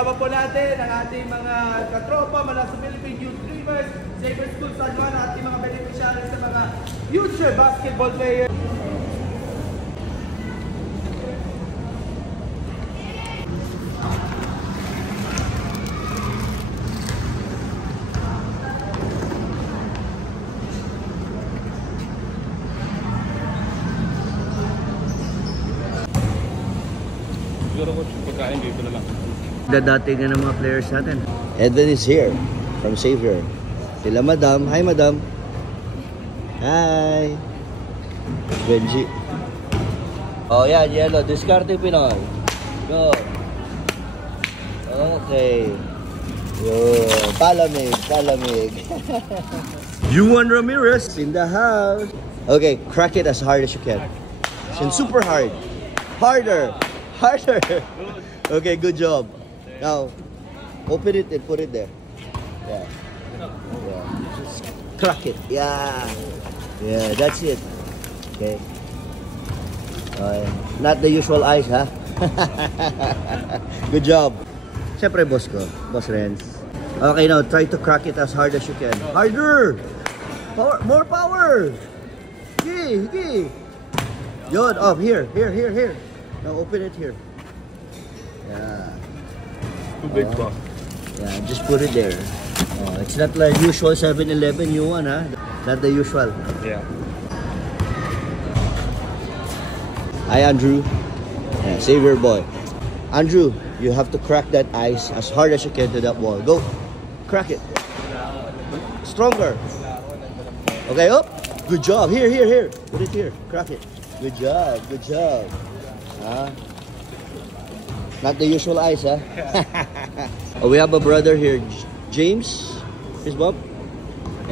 kasama po natin ang ating mga katropa mula sa Philippine Youth Dreamers, Sacred School San Juan, ating mga beneficiaries sa mga future basketball players. Dadating ng mga players natin. Edwin is here from Xavier. Sila Madam. Hi, Madam. Hi. Benji. Oh, yan. Yellow. Discarte Pinoy. Go. Okay. Yo. Palamig. Palamig. Juan Ramirez in the house. Okay. Crack it as hard as you can. And super hard. Harder. Harder. Okay. Good job. Now, open it and put it there. Yeah. Yeah. Just crack it. Yeah. Yeah, that's it. Okay. Not the usual ice, huh? Good job. Siyempre, boss ko. Boss Renz. Okay, now, try to crack it as hard as you can. Harder! Power, more power! Okay, okay. Yun, here. Now, open it here. Yeah. Too big, bro. Yeah, just put it there. It's not like usual 7-Eleven new one, huh? Not the usual. Yeah. Hi, Andrew. Yeah, Xavier boy. Andrew, you have to crack that ice as hard as you can to that wall. Go. Crack it. Stronger. Okay, up. Good job. Here. Put it here. Crack it. Good job. Not the usual ice, huh? We have a brother here, James, his Bob,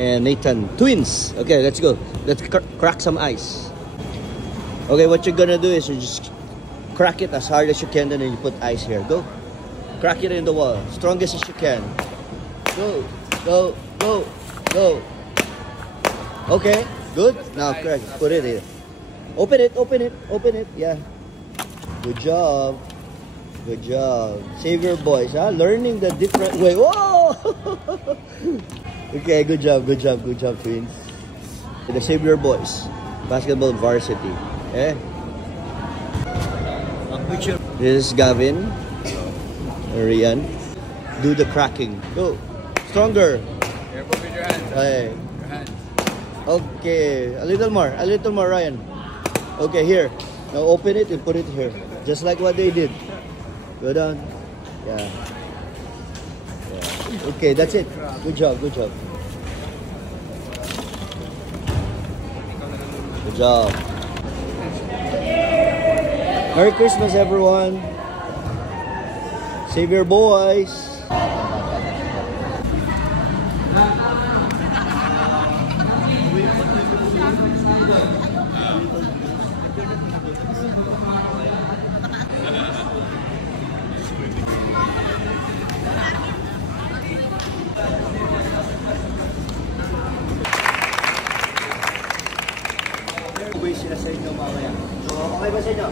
and Nathan, twins. Okay, let's go. Let's crack some ice. Okay, what you're gonna do is you just crack it as hard as you can, and then you put ice here. Go. Crack it in the wall, strongest as you can. Go. Okay, good. Now crack it. Put it here. Open it. Yeah. Good job. Good job. Xavier boys, huh? Learning the different way. Whoa! Okay, good job, twins. The Xavier boys, basketball varsity. Eh? This is Gavin. Rian. Do the cracking. Go. Stronger. Careful with your hands. Okay. Your hands. Okay. A little more, Ryan. Okay, here. Now open it and put it here. Just like what they did. Go down. Yeah. Okay, that's it. Good job. Good job. Merry Christmas, everyone. Xavier boys. Sila sa inyo mamaya. So, okay ba sa inyo?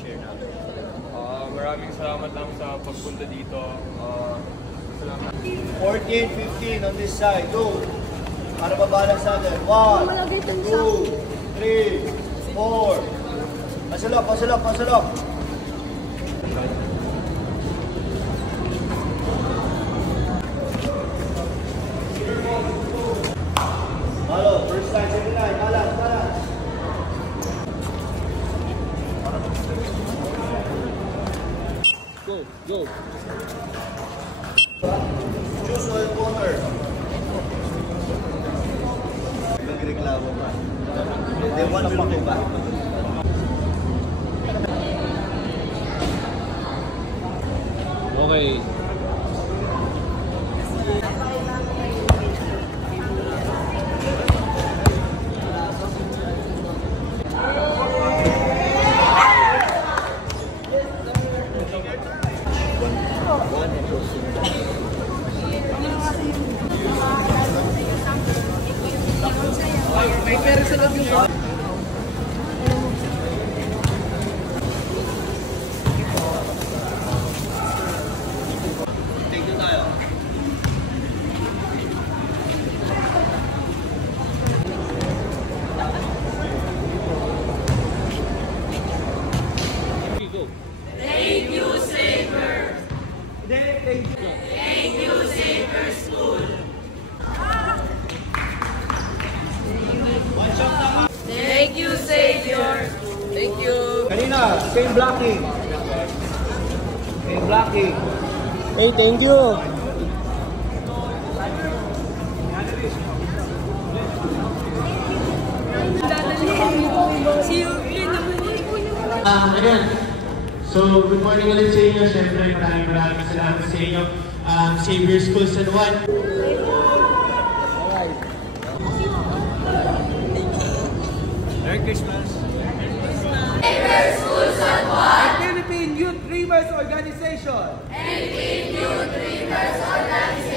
Share na. Maraming salamat lang sa pagpunta dito. Salamat. 14, 15 on this side. Go. Para mabalance natin. 1, 2, 3, 4. Pasalok. Hello, first time, second time, balance. Go. Choose oil water. Nagreklamo ba? They want to go back. Okay. May pera sa loob yung Same blocking. Same blocking. Hey, thank you. Ayan. So, good morning ulit sa inyo. Siyempre, maraming salamat sa inyo. Xavier School San Juan. Merry Christmas. Philippine Youth Dreamers Organization. Philippine Youth Dreamers Organization.